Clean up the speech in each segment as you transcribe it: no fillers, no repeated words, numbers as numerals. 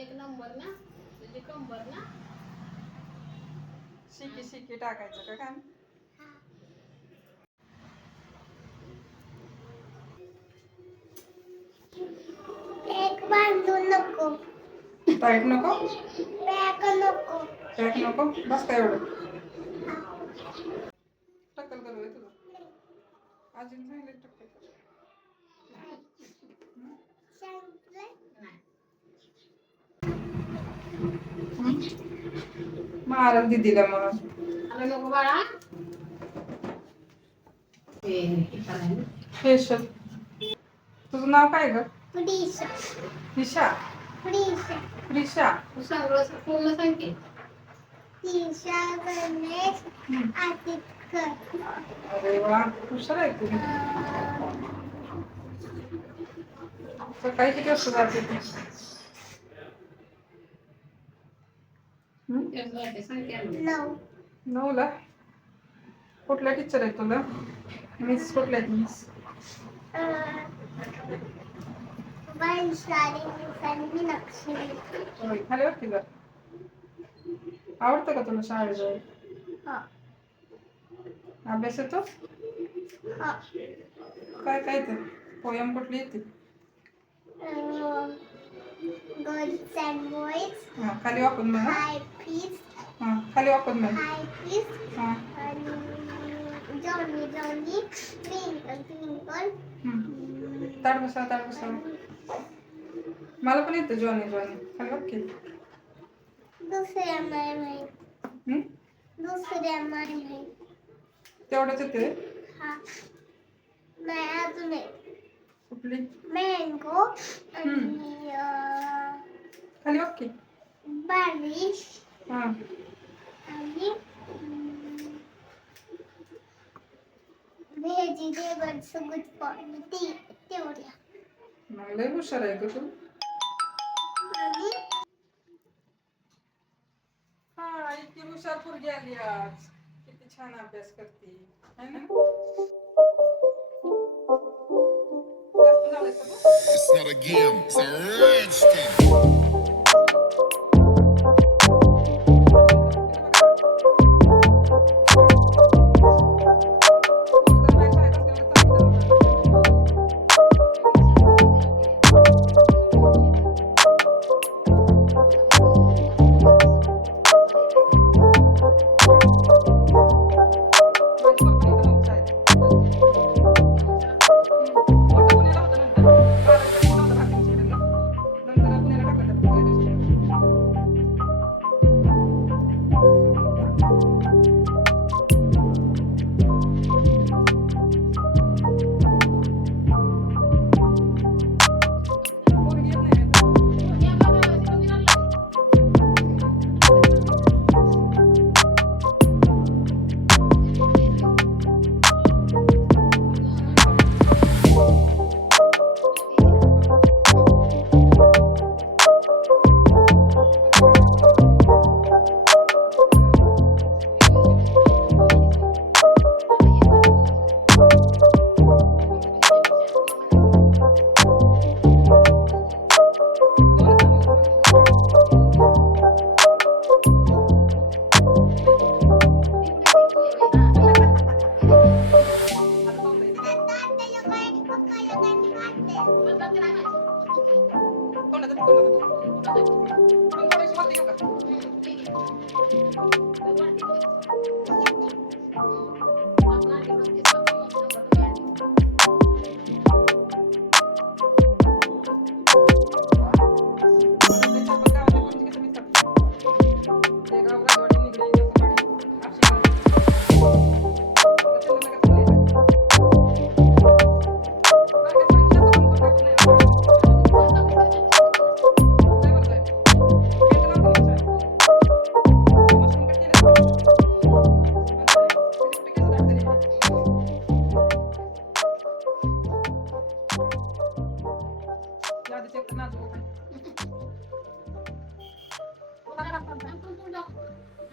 एक नंबर ना तुझी कंबर ना. शिकी शिकी टाकायचं का काय? एक बांधू नको. टाईट नको. पॅक नको. पॅक नको. बस काय एवढं टक्कल करू दे तुला. अजून सांगितलं टक्कल कर. सांगितलं? मारल दीदीला मग. आलं नको बाळा. हे करायला. फेशियल. तुझं नाव काय ग? प्लीज. दिशा. प्लीज. रिशा. तू सगळं पूर्ण सांग की. दिशा गणेश आतितकर. अरे वा हुशार आहे तू. सकाळी किती वाजता जाते तू? त्यासाठी सांग की आम्हाला. 9. 9ला. कुठल्या टीचर आहे तुला? मिस कुठल्या आहेत मिस? वंशाली मिसांनी लक्ष्मी. होय खाली बघ तिला. आवडतं का तुला शाळेत जायला? हा. अभ्यास येतो? हा. काय काय ते पोयम कुठली येते? Girls and boys. हां खाली वाकून म्हणा. हाय फीस. हां खाली वाकून म्हणा. हाय फीस. हां आणि जॉनी जॉनी ट्विंकल ट्विंकल. ताट बसा ताट बसा. मला पण येतं जॉनी जॉनी. खाली बघ की. दुसऱ्या माय माय. हम्म? दुसऱ्या माय माय. तेवढंच येते. हा. नाही अजून आहे. कुठली? मँगो आणि खाली बघ की. बारिश हां आणि व्हेजिटेबल्स गुड फॉर ती तेवढ्या. मग लय हुशार आहे ग तू. आणि हा इतकी हुशार पोरगी आली आज. किती छान अभ्यास करते है ना? क्लास पण लावलायस का तू? It's not a game, it's a rich thing.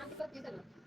आता करते सगळं.